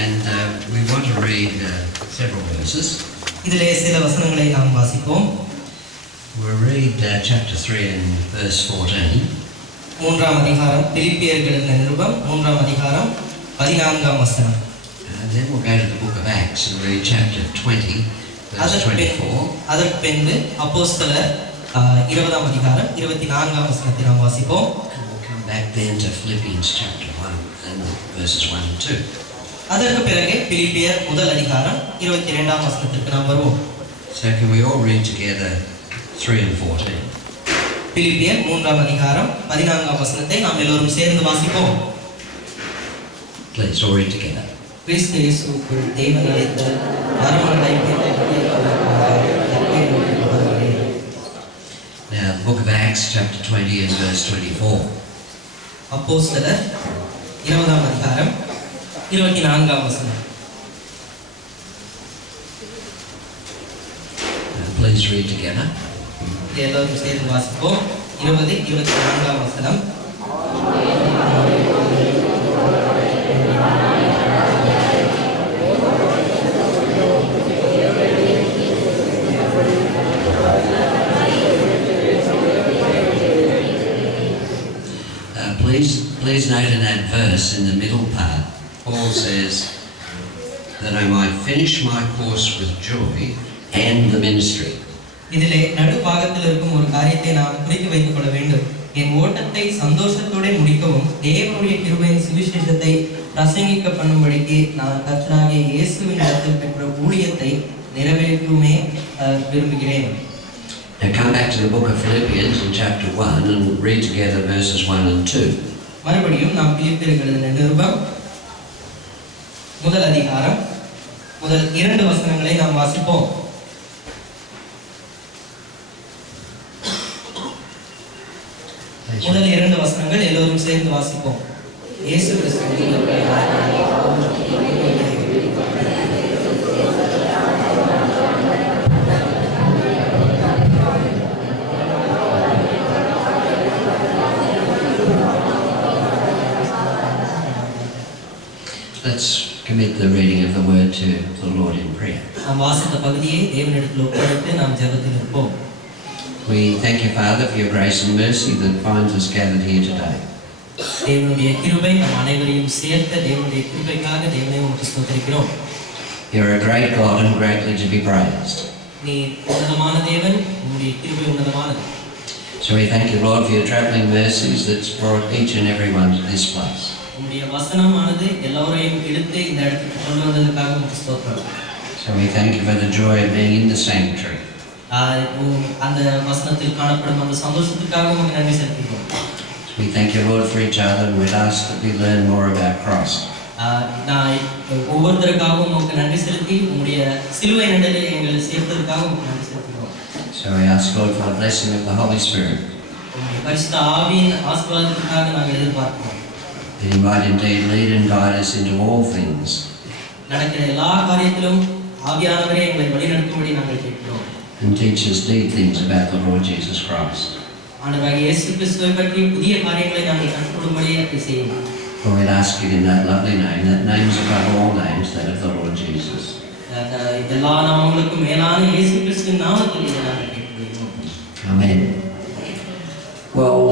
and we want to read several verses. இதிலே சில வசனங்களை நாம் வாசிப்போம். We'll read chapter 3 and verse 14. மூன்றாம் அதிகாரம் பிலிப்பியர்கள் எழுதின நிருபம் மூன்றாம் அதிகாரம் 14ஆம் வசனம். Then we'll go to the book of Acts and read chapter 20 verse 24. அதற்கு பின்பு அப்போஸ்தலர் 20ஆம் அதிகாரம் 24ஆம் வசனத்தை நாம் வாசிப்போம். We'll come back then to Philippians chapter 1 and verses 1 and 2. அதற்கு பிறகு பிலிப்பியர் முதல் அதிகாரம் 22ஆம் வசனத்திற்கு நாம் வருவோம். So can we all read together 3 and 14? பிலிப்பியர் மூன்றாம் அதிகாரம் 14ஆம் வசனத்தை நாம் எல்லோரும் சேர்ந்து வாசிப்போம். Please all read together. கிறிஸ்து இயேசுவுக்குள் தேவன் அளித்த வரமண்டை Now the book of Acts chapter 20 and verse 24. அப்போஸ்தலர் 20ஆம் அதிகாரம் 24ஆம் வசனம். Please read together. எல்லோரும் சேர்ந்து வாசிப்போம். 20-24ஆம் வசனம். Please note in that verse in the middle part, Paul says that I might finish my course with joy and the ministry. இதிலே நடுபாகத்தில் இருக்கும் ஒரு காரியத்தை நாம் குறித்து வைத்துக் கொள்ள வேண்டும். என் ஓட்டத்தை சந்தோஷத்தோடு முடிக்கவும் தேவனுடைய கிருபையின் சுவிசேஷத்தை பிரசங்கிக்க பண்ணும்படிக்கு நான் கர்த்தராகிய இயேசுவின் இடத்தில் பெற்ற ஊழியத்தை நிறைவேற்றுமே விரும்புகிறேன். Now come back to the book of Philippians in chapter 1 and we'll read together verses 1 and 2. மறுபடியும் நாம் பிலிப்பியர்கள் எழுதின நிருபம் முதல் அதிகாரம் முதல் 2 வசனங்களை நாம் வாசிப்போம். முதல் 2 வசனங்கள் எல்லோரும் சேர்ந்து வாசிப்போம். இயேசு Let's commit the reading of the word to the Lord in prayer. நாம் வாசித்த பகுதியை தேவனிடத்தில் ஒப்படைத்து நாம் ஜெபத்தில் இருப்போம். We thank you, Father, for your grace and mercy that finds us gathered here today. தேவனுடைய கிருபை நம் அனைவரையும் சேர்த்த தேவனுடைய கிருபைக்காக தேவனை உமக்கு ஸ்தோத்திரிக்கிறோம். You're a great God and greatly to be praised. நீ உன்னதமான தேவன், உம்முடைய கிருபை உன்னதமானது. So we thank you, Lord, for your travelling mercies that's brought each and every one to this place. உம்முடைய வசனமானது எல்லோரையும் எடுத்து இந்த இடத்துக்கு கொண்டு வந்ததற்காக உமக்கு ஸ்தோத்திரம். So we thank you for the joy of being in the sanctuary. அந்த வசனத்தில் காணப்படும் அந்த சந்தோஷத்துக்காக உமக்கு நன்றி செலுத்துகிறோம். We thank you, Lord, for each other and we'd ask that we learn more about Christ. நான் ஒவ்வொருத்தருக்காகவும் உமக்கு நன்றி செலுத்தி உம்முடைய சிலுவை நடுவில் எங்களை சேர்த்ததற்காக உமக்கு நன்றி செலுத்துகிறோம். So we ask, Lord, for the blessing of the Holy Spirit. உம்முடைய பரிசுத்த ஆவியின் ஆசீர்வாதத்துக்காக நாங்கள் எதிர்பார்க்கிறோம். That He might indeed lead and guide us into all things. நடக்கிற எல்லா காரியத்திலும் ஆவியானவரே எங்களை வழிநடத்தும்படி நாங்கள் கேட்கிறோம். And teach us deep things about the Lord Jesus Christ. ஆண்டவராகிய இயேசு கிறிஸ்துவை பற்றி புதிய காரியங்களை நாங்கள் கற்றுக்கொள்ளும்படி அப்படி செய்யும். For we'd ask it in that lovely name, that name's above all names, that of the Lord Jesus. எல்லா நாமங்களுக்கும் மேலான இயேசு கிறிஸ்துவின் நாமத்தில் இதை நாங்கள் கேட்கிறோம். Amen. Well,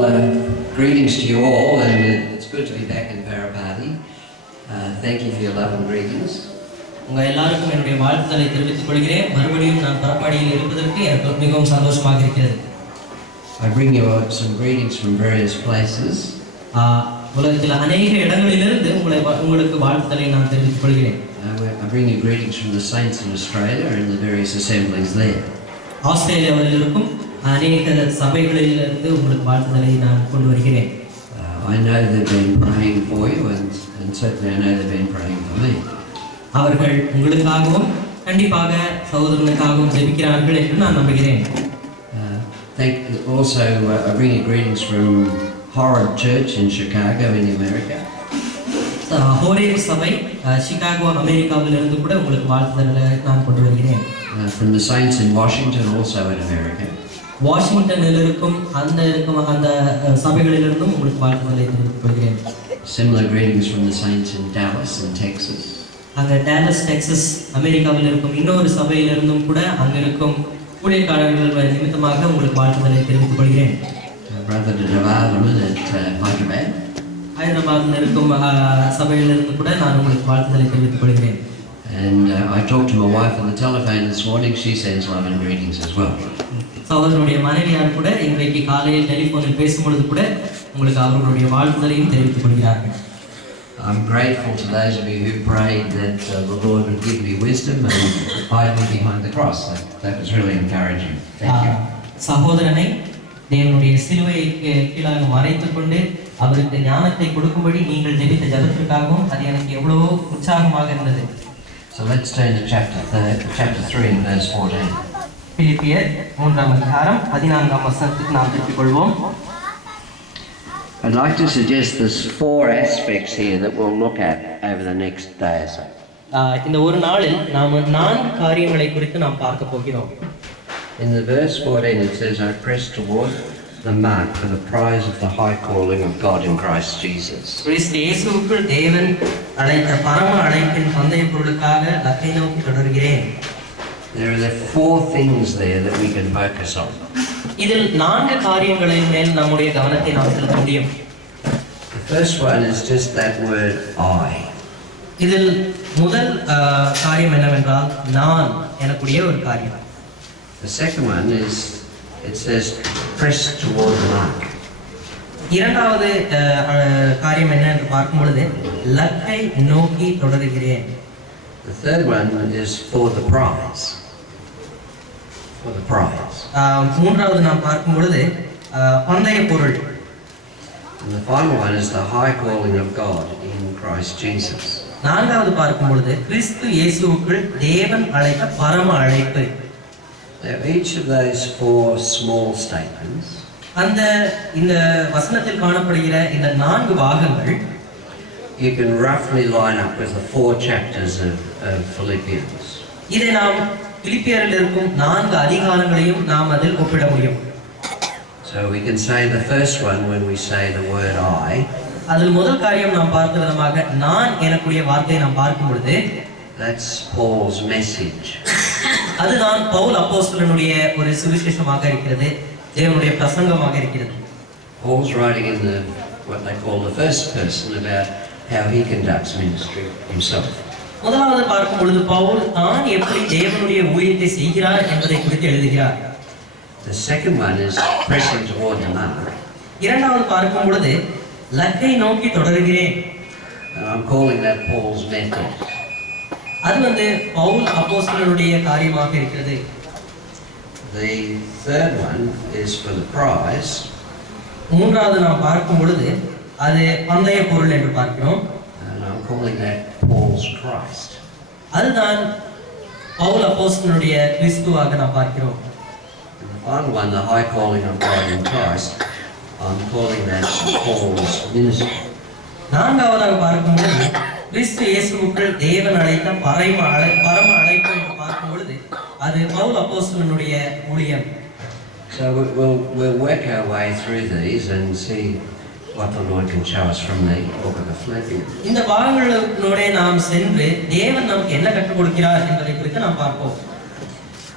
greetings to you all, and it's good to be back in Parapati. Thank you for your love and greetings. உங்க எல்லாருக்கும் என்னுடைய வாழ்த்துதலை தெரிவித்துக் கொள்கிறேன். மறுபடியும் நான் பரப்பாடியில் இருப்பதற்கு எனக்கு மிகவும் சந்தோஷமாக இருக்கிறது. I bring you some greetings from various places. உலகத்தில் அநேக இடங்களிலிருந்து உங்களுக்கு வாழ்த்துதலை நான் தெரிவித்துக் கொள்கிறேன். I bring you greetings from the saints in Australia and the various assemblies there. ஆஸ்திரேலியாவில் இருக்கும் அநேக சபைகளிலிருந்து உங்களுக்கு வாழ்த்துதலை நான் கொண்டு வருகிறேன். I know they've been praying for you and certainly I know they've been praying for me. அவர்கள் உங்களுக்காகவும் கண்டிப்பாக சகோதரனுக்காகவும் ஜெபிக்கிறார்கள் என்று நான் நம்புகிறேன். Also, I bring you greetings from Horeb Church in Chicago in America. Horeb சபை சிகாகோ அமெரிக்காவிலிருந்து கூட உங்களுக்கு வாழ்த்துதல்களை நான் கொண்டு வருகிறேன். From the saints in Washington also in America. வாஷிங்டனில் இருக்கும் அந்த சபைகளிலிருந்தும் உங்களுக்கு வாழ்த்துதலை தெரிவித்துக் கொள்கிறேன். Similar greetings from the saints in Dallas in Texas. அங்க டாலஸ் டெக்சஸ் அமெரிக்காவில் இருக்கும் இன்னொரு சபையிலிருந்தும் கூட அங்க இருக்கும் ஊழியக்காரர்கள் நிமித்தமாக உங்களுக்கு வாழ்த்துதலை தெரிவித்துக் கொள்கிறேன். Brother Navalu at Hyderabad. ஹைதராபாத்தில் இருக்கும் சபையிலிருந்து கூட நான் உங்களுக்கு வாழ்த்துதலை தெரிவித்துக் கொள்கிறேன். And I talked to my wife on the telephone this morning. She sends love and greetings as well. சகோதரனுடைய மனைவியார் கூட இன்றைக்கு காலையில் டெலிஃபோனில் பேசும்பொழுது கூட உங்களுக்கு அவர்களுடைய வாழ்த்துதலையும் தெரிவித்துக் கொள்கிறார்கள். I'm grateful to those of you who prayed that the Lord would give me wisdom and hide me behind the cross. That was really encouraging. Thank you. சகோதரனை தேவனுடைய சிலுவைக்கு கீழாக மறைத்துக் கொண்டு அவருக்கு ஞானத்தை கொடுக்கும்படி நீங்கள் ஜெபித்த ஜெபத்திற்காகவும் அது எனக்கு எவ்வளவோ உற்சாகமாக இருந்தது. So let's turn to chapter 3 and verse 14. பிலிப்பியர் 3ஆம் அதிகாரம் 14ஆம் வசனத்துக்கு நாம் திருப்பிக் கொள்வோம். I'd like to suggest there's 4 aspects here that we'll look at over the next day or so. இந்த ஒரு நாளில் நாம் 4 காரியங்களை குறித்து நாம் பார்க்க போகிறோம். In the verse 14 it says, I press toward the mark for the prize of the high calling of God in Christ Jesus. கிறிஸ்து இயேசுவுக்குள் தேவன் அழைத்த பரம அழைப்பின் பந்தய பொருளுக்காக லக்கை நோக்கி தொடர்கிறேன். There are 4 things there that we can focus on. இதில் 4 காரியங்களின் மேல் நம்முடைய கவனத்தை நாம் செலுத்த முடியும். The first one is just that word I. இதில் முதல் காரியம் என்னவென்றால் நான் எனக்குரிய ஒரு காரியம். The second one is it says press toward the mark. இரண்டாவது காரியம் என்ன என்று பார்க்கும் பொழுது லக்கை நோக்கி தொடர்கிறேன். The third one is for the prize. For the prize. மூன்றாவது நாம் பார்க்கும் பொழுது பந்தய பொருள். And the final one is the high calling of God in Christ Jesus. நான்காவது பார்க்கும் பொழுது கிறிஸ்து இயேசுவுக்குள் தேவன் அழைத்த பரம அழைப்பு. Now each of those 4 small statements இந்த வசனத்தில் காணப்படுகிற இந்த 4 பாகங்கள் you can roughly line up with the 4 chapters of Philippians. இதை நாம் பிலிப்பியரில் இருக்கும் 4 அதிகாரங்களையும் நாம் அதில் ஒப்பிட முடியும். So we can say the first one when we say the word I. அதில் முதல் காரியம் நாம் பார்த்த விதமாக நான் எனக்குரிய வார்த்தையை நாம் பார்க்கும் பொழுது that's Paul's message. அதுதான் பவுல் அப்போஸ்தலனுடைய ஒரு சுவிசேஷமாக இருக்கிறது, தேவனுடைய பிரசங்கமாக இருக்கிறது. Paul's writing in what they call the first person about how he conducts ministry himself. முதலாவது பார்க்கும் பொழுது பவுல் தான் எப்படி தேவனுடைய ஊழியத்தை செய்கிறார் என்பதை குறித்து எழுதுகிறார். The second one is pressing toward the mark. இரண்டாவது பார்க்கும் பொழுது லக்கை நோக்கி தொடர்கிறேன். I'm calling that Paul's method. அது பவுல் அப்போஸ்தலனுடைய காரியமாக இருக்கிறது. The third one is for the prize. மூன்றாவது நாம் பார்க்கும் பொழுது அது பந்தய பொருள் என்று பார்க்கிறோம். And I'm calling that Paul's Christ. அதுதான் பவுல் அப்போஸ்தலனுடைய கிறிஸ்துவாக நாம் பார்க்கிறோம். And the final one, the high calling of God in Christ, I'm calling that Paul's ministry. நான்காவதாக பார்க்கும் பொழுது கிறிஸ்து இயேசுவுக்குள் தேவன் அழைத்த பரம அழைப்பு என்று பார்க்கும் பொழுது அது பவுல் அப்போஸ்தலனுடைய ஊழியம். So we'll work our way through these and see what the Lord can show us from the book of the Philippians. இந்த பாகங்களோட நாம் சென்று தேவன் நமக்கு என்ன கற்றுக் கொடுக்கிறார் என்பதை குறித்து நாம் பார்ப்போம்.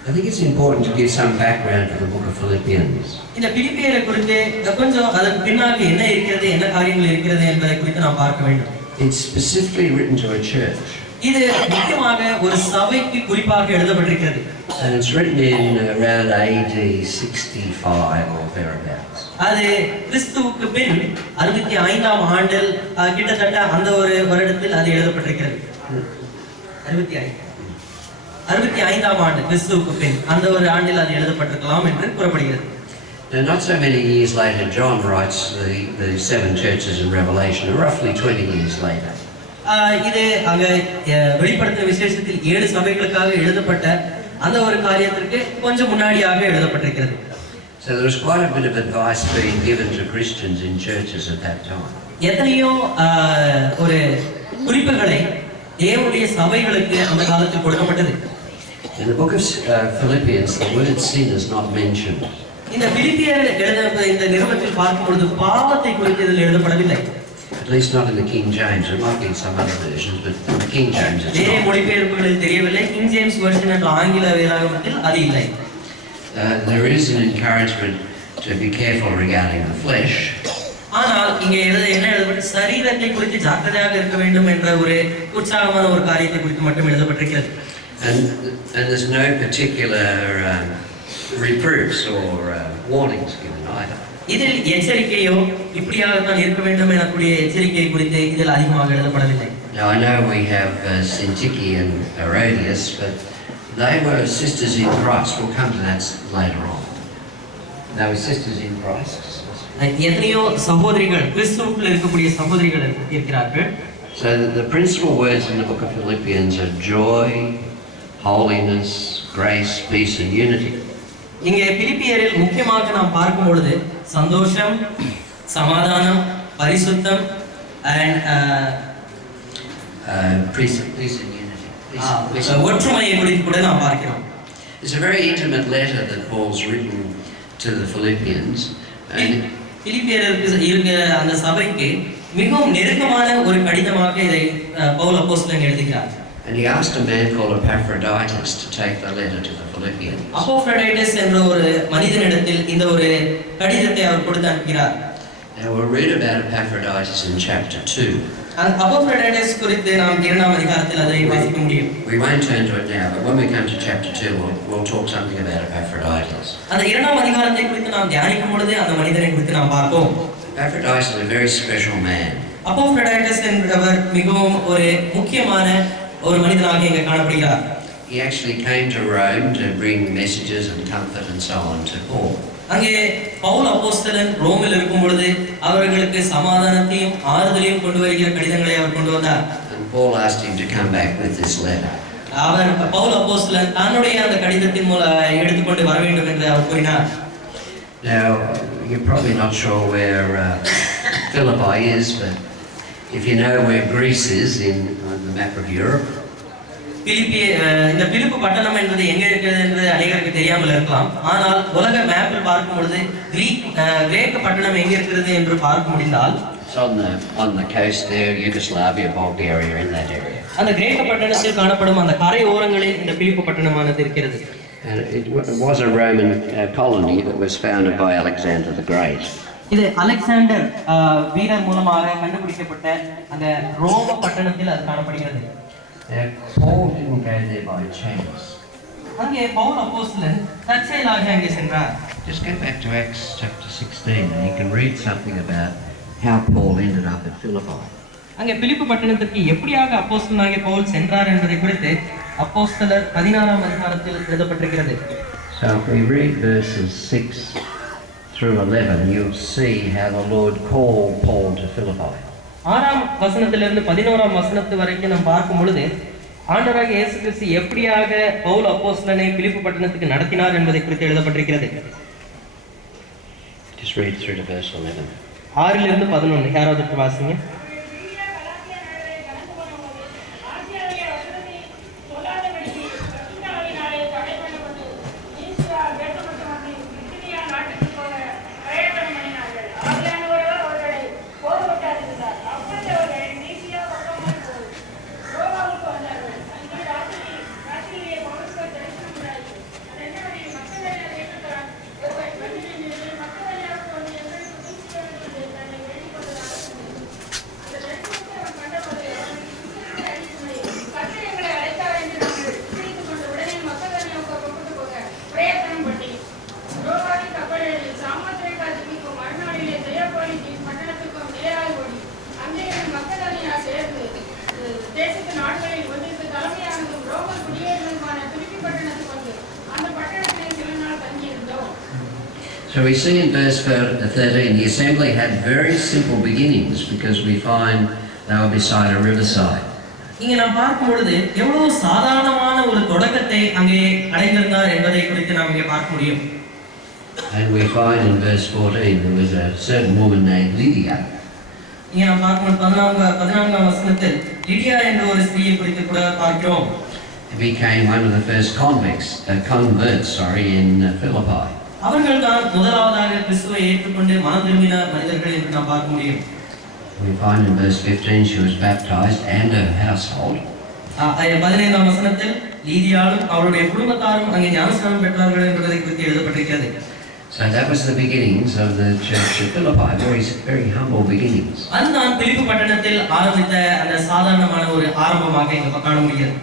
I think it's important to give some background to the book of Philippians. இந்த பிலிப்பியரை குறித்து கொஞ்சம் அதற்கு பின்னாக என்ன இருக்கிறது, என்ன காரியங்கள் இருக்கிறது என்பதை குறித்து நாம் பார்க்க வேண்டும். It's specifically written to a church. இது முக்கியமாக ஒரு சபைக்கு குறிப்பாக எழுதப்பட்டிருக்கிறது. And it's written in around AD 65 or thereabouts. அது கிறிஸ்துவுக்கு பின் 65ஆம் ஆண்டில் கிட்டத்தட்ட அந்த ஒரு வருடத்தில் அது எழுதப்பட்டிருக்கிறது. 65ஆம் ஆண்டு கிறிஸ்துவுக்கு பின் அந்த ஒரு ஆண்டில் அது எழுதப்பட்டிருக்கலாம் என்று கூறப்படுகிறது. Now, not so many years later, John writes the 7 churches in Revelation, roughly 20 years later. இது அங்க வெளிப்படுத்தின விசேஷத்தில் 7 சபைகளுக்காக எழுதப்பட்ட அந்த ஒரு காரியத்திற்கு கொஞ்சம் முன்னாடியாக எழுதப்பட்டிருக்கிறது. So there was quite a bit of advice being given to Christians in churches at that time. எத்தனையோ ஒரு குறிப்புகளை தேவனுடைய சபைகளுக்கு அந்த காலத்தில் கொடுக்கப்பட்டது. In the book of Philippians, the word sin is not mentioned. இந்த பிலிப்பியர் எழுதின இந்த நிருபத்தில் பார்க்கும் பொழுது பாவத்தை குறித்து இதில் எழுதப்படவில்லை. At least not in the King James. There might be in some other versions, but in the King James it's வேறு not. மொழிபெயர்ப்புகளில் தெரியவில்லை. கிங் ஜேம்ஸ் வெர்ஷன் என்ற ஆங்கில வேதாகமத்தில் அது இல்லை. There is an encouragement to be careful regarding the flesh. ஆனால் இங்கே என்ன எழுதப்பட்டு சரீரத்தை குறித்து ஜாக்கிரதையாக இருக்க வேண்டும் என்ற ஒரு உற்சாகமான ஒரு காரியத்தை குறித்து மட்டும் எழுதப்பட்டிருக்கிறது. And there's no particular reproofs or warnings given either. இதில் எச்சரிக்கையோ இப்படியாகத்தான் இருக்க வேண்டும் எனக்கூடிய எச்சரிக்கை குறித்து இதில் அதிகமாக எழுதப்படவில்லை. Now I know we have Syntyche and Herodias, but they were sisters in Christ. We'll come to that later on. They were sisters in Christ. எத்தனையோ சகோதரிகள் கிறிஸ்துவுக்குள் இருக்கக்கூடிய சகோதரிகள் இருக்கிறார்கள். So the principal words in the book of Philippians are joy, holiness, grace, peace and unity. இங்கே பிலிப்பியரில் முக்கியமாக நாம் பார்க்கும் பொழுது சந்தோஷம், சமாதானம், பரிசுத்தம் Peace and unity. ஒற்றுமையை குறித்து கூட நாம் பார்க்கிறோம். It's a very intimate letter that Paul's written to the Philippians. And பிலிப்பியருக்கு இருக்க அந்த சபைக்கு மிகவும் நெருக்கமான ஒரு கடிதமாக இதை பவுல் அப்போஸ்தலன் எழுதுகிறார். And he asked a man called Epaphroditus to take the letter to the Philippians. அப்போஃப்ரோடைட்டஸ் என்ற ஒரு மனிதனிடத்தில் இந்த ஒரு கடிதத்தை அவர் கொடுத்து அனுப்புகிறார். Now we'll read about Epaphroditus in chapter 2. அப்போஃப்ரோடைட்டஸ் குறித்து நாம் 2ஆம் அதிகாரத்தில் அதை வாசிக்க முடியும். We won't turn to it now, but when we come to chapter 2, we'll talk something about Epaphroditus. அந்த 2ஆம் அதிகாரத்தை குறித்து நாம் தியானிக்கும் பொழுது அந்த மனிதனை குறித்து நாம் பார்ப்போம். Epaphroditus is a very special man. அப்போஃப்ரோடைட்டஸ் என்பவர் மிகவும் ஒரு முக்கியமான ஒரு மனிதனாக இங்கே காணப்படுகிறார். He actually came to Rome to bring messages and comfort and so on to Paul. அங்கே பவுல் அப்போஸ்தலன் ரோமில் இருக்கும் பொழுது அவர்களுக்கு சமாதானத்தையும் ஆறுதலையும் கொண்டு வருகிற கடிதங்களை அவர் கொண்டு வந்தார். And Paul asked him to come back with this letter. அவர் பவுல் அப்போஸ்தலன் தன்னுடைய அந்த கடிதத்தின் மூலம் எடுத்துக்கொண்டு வர வேண்டும் என்று அவர் கூறினார். Now you're probably not sure where Philippi is, but if you know where Greece is on the map of Europe. இந்த பிலிப்பு பட்டணம் என்பது எங்க இருக்கிறது என்று அநேகருக்கு தெரியாமல் இருக்கலாம். ஆனால் உலக மேப்பில் பார்க்கும் பொழுது கிரேக்க பட்டணம் எங்க இருக்கிறது என்று பார்க்க முடிந்தால் It's on the coast there, Yugoslavia, Bulgaria, in that area. அந்த கிரேக்க பட்டணத்தில் காணப்படும் அந்த கரை ஓரங்களில் இந்த பிலிப்பு பட்டணமானது இருக்கிறது. And it was a Roman colony that was founded by Alexander the Great. இது அலெக்சாண்டர் வீரர் மூலமாக கண்டுபிடிக்கப்பட்ட அந்த ரோம பட்டணத்தில் அது காணப்படுகிறது. Paul didn't go there by chance. அங்கே பவுல் அப்போஸ்தலன் தற்செயலாக அங்கே சென்றார். Just go back to Acts chapter 16 and you can read something about how Paul ended up at Philippi. அங்கே பிலிப்பு பட்டணத்திற்கு எப்படியாக அப்போஸ்தலனாகிய பவுல் சென்றார் என்பதை குறித்து அப்போஸ்தலர் 16ஆம் அதிகாரத்தில் எழுதப்பட்டிருக்கிறது. So if we read verses 6 through 11, you'll see how the Lord called Paul to Philippi. 6ஆம் வசனத்திலிருந்து 11ஆம் வசனத்து வரைக்கும் நாம் பார்க்கும் பொழுது ஆண்டவராகிய இயேசு கிறிஸ்து எப்படியாக பவுல் அப்போஸ்தலனை பிலிப்பு பட்டணத்துக்கு நடத்தினார் என்பதை குறித்து எழுதப்பட்டிருக்கிறது. Just read through to verse 11. 6லிருந்து 11 யாராவது வாசிங்க. So we see in verse 13, the assembly had very simple beginnings because we find they were beside a riverside. இங்க நாம் பார்க்கும் பொழுது எவ்வளவு சாதாரணமான ஒரு தொடக்கத்தை அங்கே அடைந்திருந்தார் என்பதை குறித்து நாம் இங்கே பார்க்க முடியும். And we find in verse 14 there was a certain woman named Lydia. இங்க நாம் பார்க்கும் 14ஆம் வசனத்தில் லிடியா என்ற ஒரு ஸ்திரியை குறித்து கூட பார்க்கிறோம். Became one of the first converts in Philippi. அவர்கள் தான் முதலாவதாக கிறிஸ்துவை ஏற்றுக்கொண்டு மனம் திரும்பின மனிதர்கள் என்று நாம் பார்க்க முடியும். We find in verse 15 she was baptized and her household. 15ஆம் வசனத்தில் லீதியாளும் அவருடைய குடும்பத்தாரும் அங்கே ஞானஸ்நானம் பெற்றார்கள் என்பதை குறித்து எழுதப்பட்டிருக்கிறது. So that was the beginnings of the church of Philippi, very humble beginnings. அதுதான் பிலிப்பு பட்டணத்தில் ஆரம்பித்த அந்த சாதாரணமான ஒரு ஆரம்பமாக இங்க காண முடிகிறது.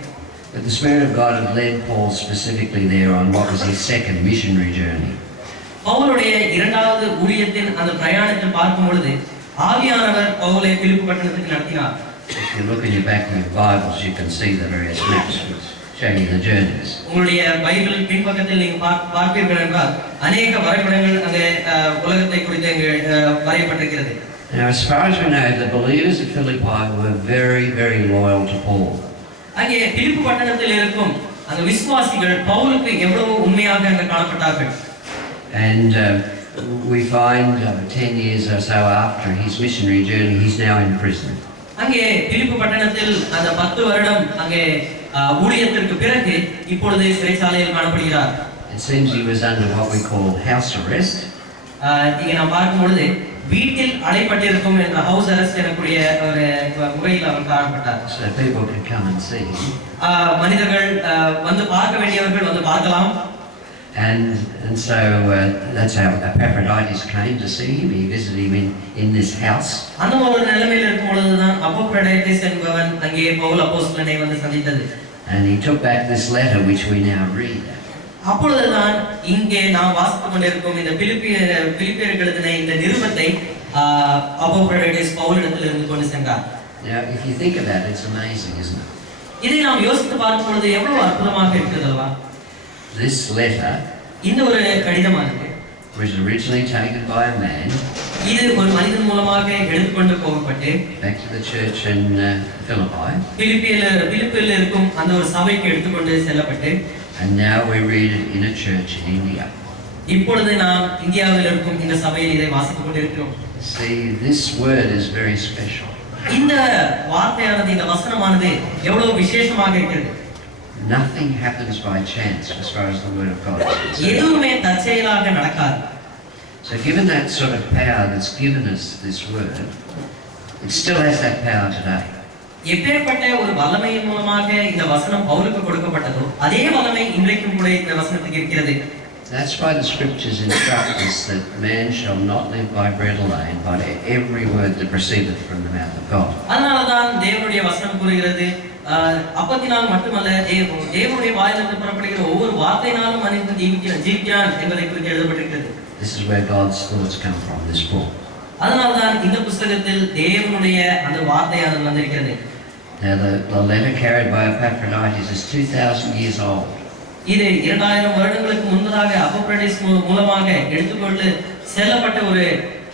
But the Spirit of God had led Paul specifically there on what was his second missionary journey. பவுலுடைய இரண்டாவது ஊழியத்தின் அந்த பிரயாணத்தை பார்க்கும் பொழுது ஆவியானவர் பவுலை பிலிப்பு பட்டணத்துக்கு நடத்தினார். If you look in your back of your Bibles, you can see the various maps which show you the journeys. உங்களுடைய பைபிள் பின்பக்கத்தில் நீங்க பார்ப்பீர்கள் என்றால் अनेक வரைபடங்கள் அங்கே உலகத்தை குறித்து அங்கே வரையப்பட்டிருக்கிறது. Now, as far as we know, the believers of Philippi were very loyal to Paul. அங்கே பிலிப்பு பட்டணத்தில் இருக்கும் அந்த விசுவாசிகள் பவுலுக்கு எவ்வளவு உண்மையாக அங்கே காணப்பட்டார்கள். And we find 10 years or so after his missionary journey, he's now in prison. அங்கே பிலிப்பு பட்டணத்தில் அந்த 10 வருடம் அங்கே ஊழியத்திற்கு பிறகு இப்பொழுது சிறைச்சாலையில் காணப்படுகிறார். It seems he was under what we call house arrest. இங்க நாம் பார்க்கும் பொழுது வீட்டில் அடைப்பட்டிருக்கும் என்ற ஹவுஸ் அரெஸ்ட் எனக்கூடிய ஒரு முறையில் அவர் காணப்பட்டார். So people could come and see him. மனிதர்கள் வந்து பார்க்க வேண்டியவர்கள் வந்து பார்க்கலாம். And so that's how Epaphroditus came to see him. He visited him in this house. அந்த ஒரு நிலைமையில் இருக்கும் பொழுதுதான் Epaphroditus என்பவன் அங்கே பவுல் அப்போஸ்தலனை வந்து சந்தித்தது. And he took back this letter which we now read. அப்பொழுதுதான் இங்கே நாம் வாசித்துக் கொண்டிருக்கும் இந்த பிலிப்பியருக்கு எழுதின இந்த நிருபத்தை Epaphroditus பவுலிடத்திலிருந்து கொண்டு சென்றார். Now, if you think about it, it's amazing, isn't it? இதை நாம் யோசித்து பார்க்கும் பொழுது எவ்வளவு அற்புதமாக இருக்கிறது அல்லவா? This letter இந்த ஒரு கடிதமானது was originally taken by a man. இது ஒரு மனிதன் மூலமாக எடுத்துக்கொண்டு போகப்பட்டு back to the church in Philippi. பிலிப்பியில் இருக்கும் அந்த ஒரு சபைக்கு எடுத்துக்கொண்டு செல்லப்பட்டு and now we read it in a church in India. இப்பொழுது நாம் இந்தியாவில் இருக்கும் இந்த சபையில் இதை வாசித்துக் கொண்டிருக்கிறோம். See, this word is very special. இந்த வார்த்தையானது இந்த வசனமானது எவ்வளவு விசேஷமாக இருக்கிறது. Nothing happens by chance as far as the word of God is concerned. எதுவுமே தற்செயலாக நடக்காது. So given that sort of power that's given us this word, it still has that power today. எப்பேற்பட்ட ஒரு வல்லமையின் மூலமாக இந்த வசனம் பவுலுக்கு கொடுக்கப்பட்டதோ அதே வல்லமை இன்றைக்கும் கூட இந்த வசனத்துக்கு இருக்கிறது. That's why the scriptures instruct us that man shall not live by bread alone, but every word that proceedeth from the mouth of God. அதனால்தான் தேவனுடைய வசனம் கூறுகிறது அப்பத்தினால் மட்டுமல்ல தேவனுடைய வாயிலிருந்து புறப்படுகிற ஒவ்வொரு வார்த்தையினாலும் மனிதன் ஜீவிக்கிறான் என்பதை குறித்து எழுதப்பட்டிருக்கிறது. This is where God's thoughts come from, this book. அதனால்தான் இந்த புத்தகத்தில் தேவனுடைய அந்த வார்த்தையானது வந்திருக்கிறது. Now the letter carried by Epaphroditus is 2000 years old. இது 2000 வருடங்களுக்கு முன்னதாக Epaphroditus மூலமாக எடுத்துக்கொண்டு செல்லப்பட்ட ஒரு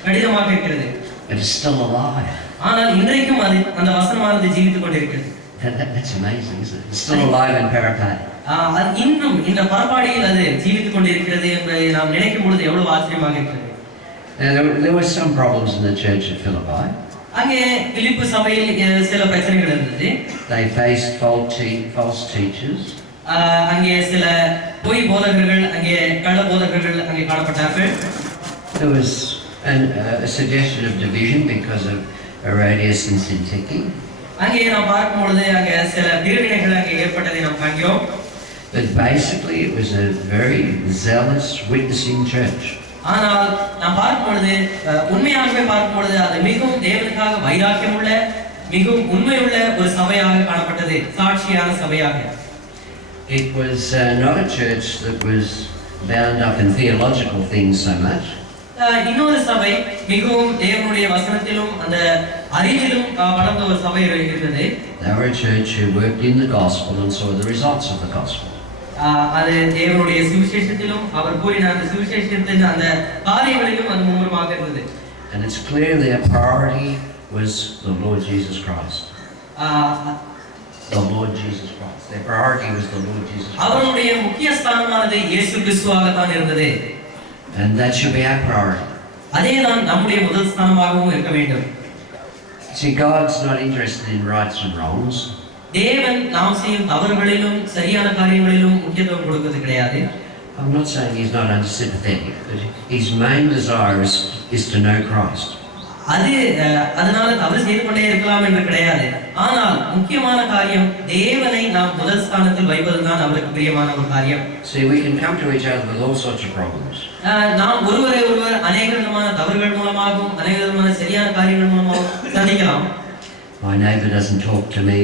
கடிதமாக இருக்கிறது. It is still alive. ஆனால் இன்றைக்கும் அது அந்த வசனமானது ஜீவித்துக் கொண்டிருக்கிறது. That's amazing, isn't it? It's still alive in Parapati. அது இன்னும் இந்த பரபாடியில் அது ஜீவித்துக் கொண்டிருக்கிறது என்பதை நாம் நினைக்கும் பொழுது எவ்வளவு ஆச்சரியமாக இருக்கிறது. There were some problems in the church at Philippi. அங்கே பிலிப்பு சபையில் சில பிரச்சனைகள் இருந்தது. They faced false teachers. அங்கே சில பொய் போதகர்கள் அங்கே கள்ள போதகர்கள் அங்கே காணப்பட்டார்கள். There was a suggestion of division because of Herodias and Syntyche. அங்கே நாம் பார்க்கும் பொழுது அங்கே சில பிரிவினைகள் அங்கே ஏற்பட்டதை நாம் காண்கிறோம். But basically it was a very zealous witnessing church. ஆனால் நாம் பார்க்கும் பொழுது உண்மையாகவே பார்க்கும் பொழுது அது மிகவும் தேவனுக்காக வைராக்கியம் உள்ள மிகவும் உண்மையுள்ள ஒரு சபையாக காணப்பட்டது, சாட்சியான சபையாக. It was not a church that was bound up in theological things so much. இன்னொரு சபை மிகவும் தேவனுடைய வசனத்திலும் அந்த அறிவிலும் வளர்ந்த ஒரு சபை இருந்தது. They were a church who worked in the gospel and saw the results of the gospel. அது தேவனுடைய சுவிசேஷத்திலும் அவர் கூறின அந்த சுவிசேஷத்தின் அந்த காரியங்களிலும் அது மும்முரமாக இருந்தது. And it's clear their priority was the Lord Jesus Christ. The Lord Jesus Christ. Their priority was the Lord Jesus Christ. அவருடைய முக்கிய ஸ்தானமானது இயேசு கிறிஸ்துவாக தான் இருந்தது. And that should be our priority. அதேதான் நம்முடைய முதல் ஸ்தானமாகவும் இருக்க வேண்டும். See, God's not interested in rights and wrongs. தேவன் நாம் செய்யும் தவறுகளிலும் சரியான காரியங்களிலும் முக்கியத்துவம் கொடுக்கிறது கிடையாது. I'm not saying he's not unsympathetic, but his main desire is to know Christ. அது அதனால தவறு செய்து கொண்டே இருக்கலாம் என்று கிடையாது. ஆனால் முக்கியமான காரியம் தேவனை நாம் முதல் ஸ்தானத்தில் வைப்பதுதான் அவருக்கு பிரியமான ஒரு காரியம். See, we can come to each other with all sorts of problems. நாம் ஒருவரை ஒருவர் அநேக விதமான தவறுகள் மூலமாகவும் அநேக விதமான சரியான காரியங்கள் மூலமாகவும் சந்திக்கலாம். My neighbor doesn't talk to me.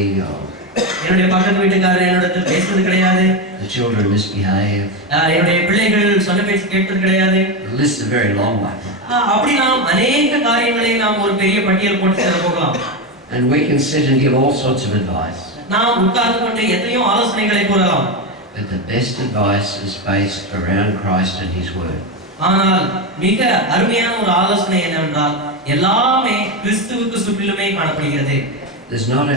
என்னுடைய பக்கத்து வீட்டுக்காரர் என்னிடத்தில் பேசுவது கிடையாது. The children misbehave. என்னுடைய பிள்ளைகள் சொன்ன பேச்சு கேட்பது கிடையாது. The list is very long one. அப்படி நாம் அநேக காரியங்களை நாம் ஒரு பெரிய பட்டியல் போட்டு செல்ல போகலாம். And we can sit and give all sorts of advice. நாம் உட்கார்ந்து கொண்டு எத்தனையோ ஆலோசனைகளை கூறலாம். But the best advice is based around Christ and His Word. ஆனால் மிக அருமையான ஒரு ஆலோசனை என்னவென்றால் எல்லாமே கிறிஸ்துவுக்கு சுற்றிலுமே காணப்படுகிறது. There's not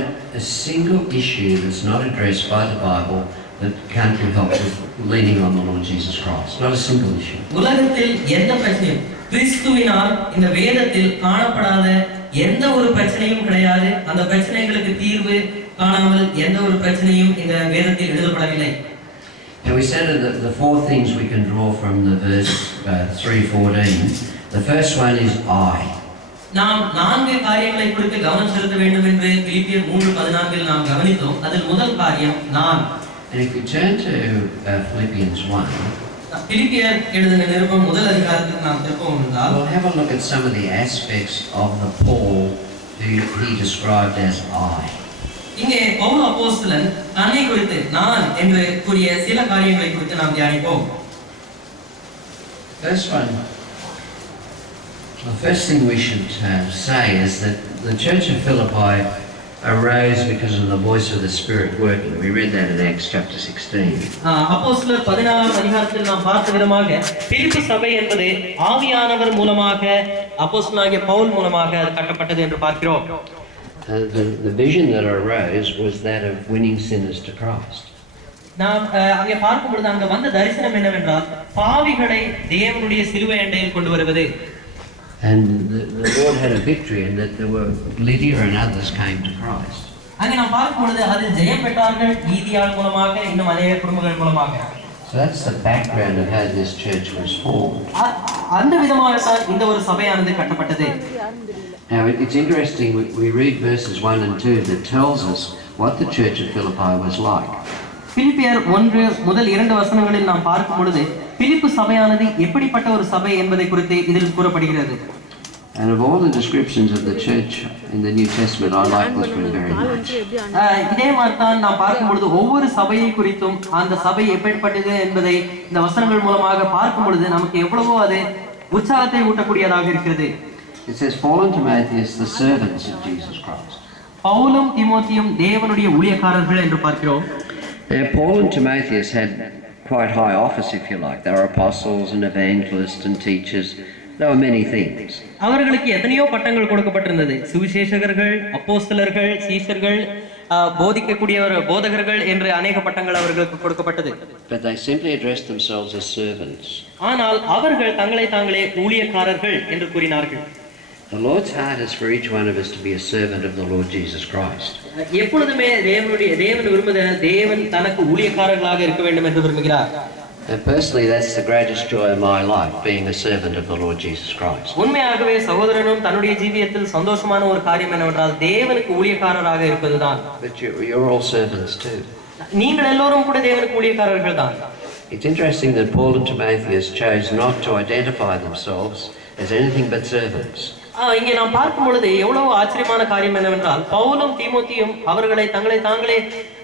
a single issue that's not addressed by the Bible that can't be helped with leaning on the Lord Jesus Christ. Not a single issue. உலகத்தில் எந்த பிரச்சனையும் கிறிஸ்துவினால் இந்த வேதத்தில் காணப்படாத எந்த ஒரு பிரச்சனையும் கிடையாது. அந்த பிரச்சனைகளுக்கு தீர்வு காணாமல் எந்த ஒரு பிரச்சனையும் இந்த வேதத்தில் எழுதப்படவில்லை. And we said that the four things we can draw from the verse 3:14. The first one is I. நாம் நான்கு காரியங்களை குறித்து கவனம் செலுத்த வேண்டும் என்று பிலிப்பியர் 3:14 நாம் கவனித்தோம். அதில் முதல் காரியம் நான். And if we turn to Philippians 1, பிலிப்பியர் எழுதின நிருபம் முதல் அதிகாரத்துக்கு நாம் திருப்பவும் என்றால் we'll have a look at some of the aspects of the Paul who he described as I. இங்கே பவுல் அப்போஸ்தலன் தன்னை குறித்து நான் என்று கூறிய சில காரியங்களை குறித்து நாம் தியானிப்போம். The first thing we should say is that the church of Philippi arose because of the voice of the Spirit working. We read that in Acts chapter 16. அப்போஸ்தலர் 16ஆம் அதிகாரத்தில் நாம் பார்த்த விதமாக பிலிப்பி சபை என்பது ஆவியானவர் மூலமாக அப்போஸ்தலனாகிய பவுல் மூலமாக அது கட்டப்பட்டது என்று பார்க்கிறோம். The vision that arose was that of winning sinners to Christ. நாம் அங்கே பார்க்கும் பொழுது அங்க வந்த தரிசனம் என்னவென்றால் பாவிகளை தேவனுடைய சிலுவை அண்டையில் கொண்டு வருவது. And the Lord had a victory in that there were Lydia and others came to Christ. அங்கே நாம் பார்க்கும் பொழுது அதில் ஜெயம் பெற்றார்கள் நீதியாள் மூலமாக இன்னும் அநேக குடும்பங்கள் மூலமாக. So that's the background of how this church was formed. அந்த விதமாக தான் இந்த ஒரு சபையானது கட்டப்பட்டது. Now it's interesting, we read verses 1 and 2 that tells us what the church of Philippi was like. பிலிப்பியர் 1 முதல் 2 வசனங்களில் நாம் பார்க்கும் பொழுது பிலிப்பு சபையானது எப்படிப்பட்ட ஒரு சபை என்பதை குறித்து இதில் கூறப்படுகிறது. And of all the descriptions of the church in the New Testament, I like this one very much. இதே மாதிரி தான் நாம் பார்க்கும் பொழுது ஒவ்வொரு சபையை குறித்தும் அந்த சபை எப்படிப்பட்டது என்பதை இந்த வசனங்கள் மூலமாக பார்க்கும் பொழுது நமக்கு எவ்வளவோ அது உற்சாகத்தை ஊட்டக்கூடியதாக இருக்கிறது. It says, Paul and Timotheus, the servants of Jesus Christ. பவுலும் தீமோத்தேயும் தேவனுடைய ஊழியக்காரர்கள் என்று பார்க்கிறோம். Paul and Timotheus had quite high office, if you like. They were apostles and evangelists and teachers. There were many things. அவர்களுக்கு எத்தனையோ பட்டங்கள் கொடுக்கப்பட்டிருந்தது. சுவிசேஷகர்கள், அப்போஸ்தலர்கள், சீஷர்கள், போதகர்கள் என்று அநேக பட்டங்கள் அவர்களுக்கு கொடுக்கப்பட்டது. But they simply addressed themselves as servants. ஆனால் அவர்கள் தங்களை தாங்களே ஊழியக்காரர்கள் என்று கூறினார்கள். The Lord's heart is for each one of us to be a servant of the Lord Jesus Christ. எப்பொழுதுமே தேவன் விரும்புகிற தேவன் தனக்கு ஊழியக்காரர்களாக இருக்க வேண்டும் என்று விரும்புகிறார். And personally, that's the greatest joy of my life, being a servant of the Lord Jesus Christ. உண்மையாகவே சகோதரனும் தன்னுடைய ஜீவியத்தில் சந்தோஷமான ஒரு காரியம் என்னவென்றால் தேவனுக்கு ஊழியக்காரராக இருப்பதுதான். But you're all servants too. நீங்கள் எல்லோரும் கூட தேவனுக்கு ஊழியக்காரர்கள் தான். It's interesting that Paul and Timotheus chose not to identify themselves as anything but servants. இங்கே நாம் பார்க்கும் பொழுது எவ்வளவு ஆச்சரியமான காரியம் என்னவென்றால் பவுலும் தீமோத்தேயும் அவர்களை தங்களை தாங்களே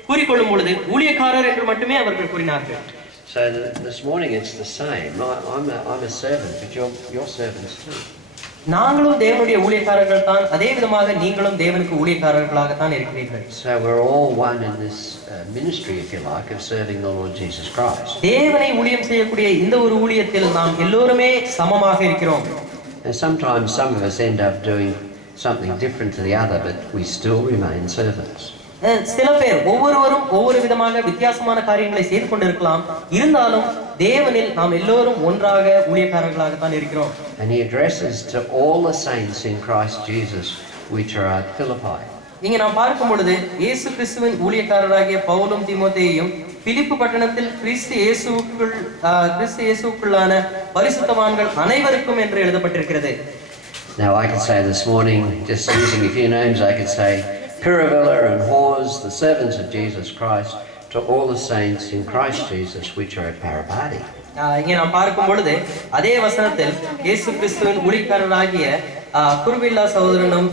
கூறிக்கொள்ளும் பொழுது ஊழியக்காரர் என்று மட்டுமே அவர்கள் கூறினார்கள். So this morning it's the same. I'm a servant, but you're servants too. நாங்களும் தேவனுடைய ஊழியக்காரர்கள் தான், அதே விதமாக நீங்களும் தேவனுக்கு ஊழியக்காரர்களாக தான் இருக்கிறீர்கள். So we're all one in this ministry, if you like, of serving the Lord Jesus Christ. தேவனை ஊழியம் செய்யக்கூடிய இந்த ஒரு ஊழியத்தில் நாம் எல்லோருமே சமமாக இருக்கிறோம். And sometimes some of us end up doing something different to the other, but we still remain servants. சில பேர் ஒவ்வொருவரும் ஒவ்வொரு விதமாக வித்தியாசமான காரியங்களை செய்து கொண்டிருக்கலாம், இருந்தாலும் தேவனில் நாம் எல்லோரும் ஒன்றாக ஊழியக்காரர்களாக தான் இருக்கிறோம். And he addresses to all the saints in Christ Jesus which are at Philippi. இங்க நாம் பார்க்கும் பொழுது இயேசு கிறிஸ்துவின் ஊழியக்காரராகிய பவுலும் தீமோத்தேயும் பிலிப்பு பட்டணத்தில் கிறிஸ்து இயேசுவுக்குள்ளான பரிசுத்தவான்கள் அனைவருக்கும் என்று எழுதப்பட்டிருக்கிறது. Now I could say this morning, just using a few names, I could say Piravilla and Hawes, the servants of Jesus Christ, to all the saints in Christ Jesus which are at Parapati. இங்கே நாம் பார்க்கும் பொழுது அதே வசனத்தில் இயேசு கிறிஸ்துவின் ஊழியக்காரராகிய குருவில்லா சகோதரனும்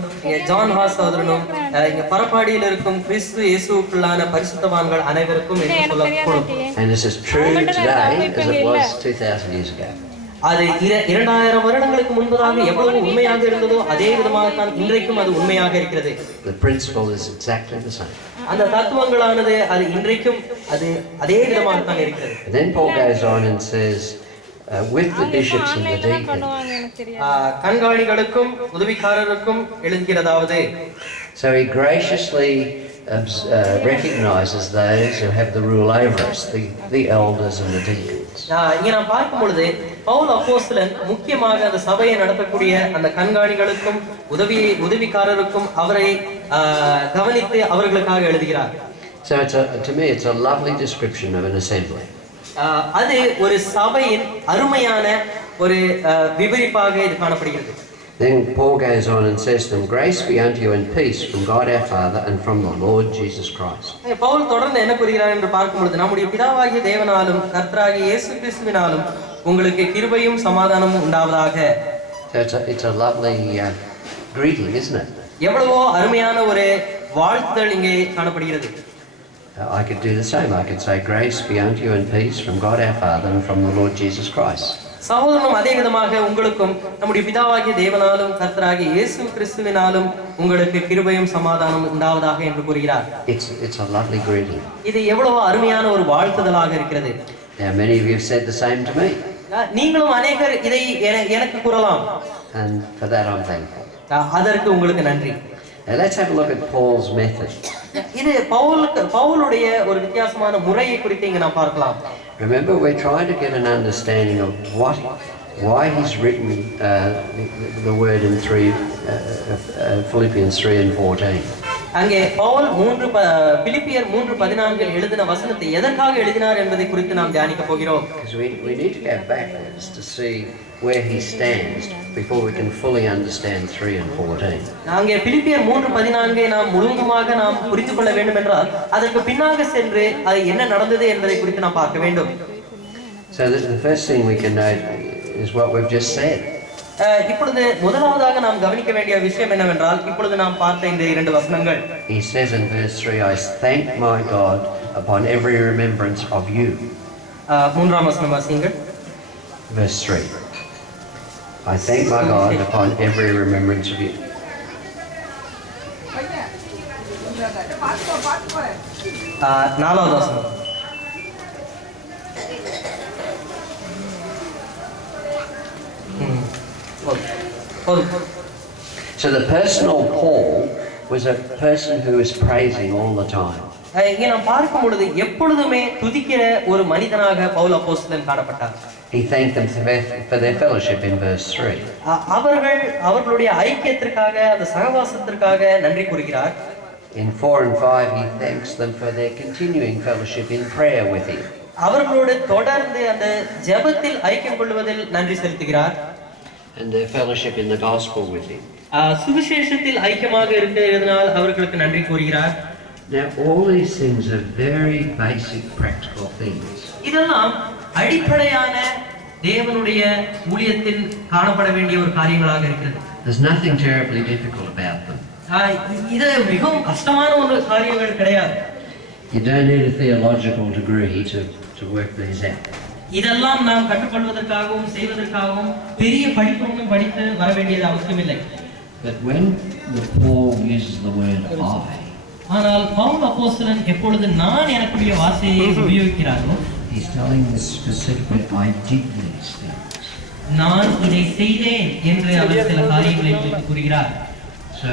John has சகோதரனும் இங்க பரப்பாடியில் இருக்கும் கிறிஸ்து இயேசுவுக்குள்ளான பரிசுத்தவான்கள் அனைவருக்கும் என்று சொல்லப்படும். And this is true today as it was 2000 years ago. அது 2000 வருடங்களுக்கு முன்பதாக எவ்வளவு உண்மையாக இருந்ததோ அதே விதமாக தான் இன்றைக்கும் அது உண்மையாக இருக்கிறது. The principle is exactly the same. அந்த தத்துவங்களானது அது இன்றைக்கும் அது அதே விதமாக தான் இருக்கிறது. And then Paul goes on and says with the bishops and the deacons. கண்காணிகளுக்கும் உதவிக்காரருக்கும் எழுதுகிறதாவது. So he graciously recognizes those who have the rule over us, the elders and the deacons. இங்க நாம் பார்க்கும் பொழுது பவுல் அப்போஸ்தலன் முக்கியமாக அந்த சபையை நடத்தக்கூடிய அந்த கண்காணிகளுக்கும் உதவிக்காரருக்கும் அவரை கவனித்து அவர்களுக்காக எழுதுகிறார். So to me it's a lovely description of an assembly. அது ஒரு சபையின் அருமையான ஒரு விவரிப்பாக இது காணப்படுகிறது. Then Paul goes on and says to them, grace be unto you and peace from God our Father and from the Lord Jesus Christ. Pavul தொடர்ந்து என்ன கூறுகிறார் என்று பார்க்கும் பொழுது நம்முடைய பிதாவாகிய தேவனாலும் கர்த்தராகிய இயேசு கிறிஸ்துவினாலும் உங்களுக்கு கிருபையும் சமாதானமும் உண்டாவதாக. So it's a lovely greeting, isn't it? எவ்வளவோ அருமையான ஒரு வாழ்த்துதல் இங்கே காணப்படுகிறது. I could do the same. I could say grace be unto you and peace from God our Father and from the Lord Jesus Christ. சகோதரனும் அதே விதமாக உங்களுக்கும் நம்முடைய பிதாவாகிய தேவனாலும் கர்த்தராகிய இயேசு கிறிஸ்துவினாலும் உங்களுக்கு கிருபையும் சமாதானம் உண்டாவதாக என்று கூறுகிறார். It's a lovely greeting. இது எவ்வளவு அருமையான ஒரு வாழ்த்துதலாக இருக்கிறது. Now many of you have said the same to me. நீங்களும் அநேகர் இதை எனக்கு கூறலாம். And for that I'm thankful. அதற்கு உங்களுக்கு நன்றி. Now let's have a look at Paul's method. இது பவுலுடைய ஒரு வித்தியாசமான முறையை குறித்து இங்க நாம் பார்க்கலாம். Remember, we're trying to get an understanding of why he's written the word in Philippians 3 and 14. அங்கே பவுல் பிலிப்பியர் 3:14 எழுதின வசனத்தை எதற்காக எழுதினார் என்பதை குறித்து நாம் தியானிக்க போகிறோம். Because we need to go backwards to see where he stands before we can fully understand 3 and 14. அங்கே பிலிப்பியர் 3:14 நாம் முழுவதுமாக நாம் புரிந்து கொள்ள வேண்டும் என்றால் அதற்கு பின்னாக சென்று அது என்ன நடந்தது என்பதை குறித்து நாம் பார்க்க வேண்டும். So the first thing we can note is what we've just said. இப்பொழுது முதலாவதாக நாம் கவனிக்க வேண்டிய விஷயம் என்னவென்றால் இப்பொழுது நாம் பார்த்த இந்த இரண்டு வசனங்கள். He says in verse 3, I thank my God upon every remembrance of you. மூன்றாம் வசனம் வாசியுங்கள். Verse 3. I thank my God upon every remembrance of you. நாலாவது வசனம். So the personal Paul was a person who was praising all the time. இங்கே நாம் பார்க்கும் பொழுது எப்பொழுதுமே துதிக்கிற ஒரு மனிதனாக பவுல் அப்போஸ்தலன் காணப்பட்டார். He thanked them for their fellowship in verse 3. அவர்களுடைய ஐக்கியத்திற்காக அந்த சகவாசத்திற்காக நன்றி கூறுகிறார். In 4 and 5 he thanks them for their continuing fellowship in prayer with him. அவர்களோடு தொடர்ந்து அந்த ஜெபத்தில் ஐக்கியம் கொள்வதில் நன்றி செலுத்துகிறார். And their fellowship in the gospel with him. சுவிசேஷத்தில் ஐக்கியமாக இருக்கிறதுனால் அவர்களுக்கு நன்றி கூறுகிறார். Now all these things are very basic practical things. இதெல்லாம் அடிப்படையான தேவனுடைய ஊழியத்தில் காணப்பட வேண்டிய ஒரு காரியங்களாக இருக்கிறது. There's nothing terribly difficult about them. இது மிகவும் கஷ்டமான ஒரு காரியங்கள் கிடையாது. You don't need a theological degree to work these out. இதெல்லாம் நாம் கற்றுக்கொள்வதற்காகவும் செய்வதற்காகவும் பெரிய படிப்பு ஒன்றும் படித்து வர வேண்டியது அவசியமில்லை. But when Paul uses the word I, ஆனால் பவுல் அப்போஸ்தலன் எப்பொழுது நான் எனக்குரிய வார்த்தையை உபயோகிக்கிறாரோ he's telling us specifically I did these things. நான் இதை செய்தேன் என்று அவர் சில காரியங்களை கூறுகிறார். So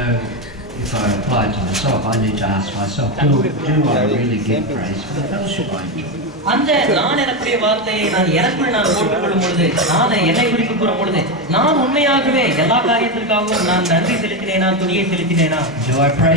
if I apply it to myself, I need to ask myself, do I really give praise for the fellowship I enjoy? அந்த நான் எனக்குரிய வார்த்தையை நான் எனக்குள் நான் போட்டுக்கொள்ளும் பொழுது, நான் என்னை குறித்து கூறும் பொழுது, நான் உண்மையாகவே எல்லா காரியத்திற்காகவும் நான் நன்றி செலுத்தினேனா, துணியை செலுத்தினேனா? Do I pray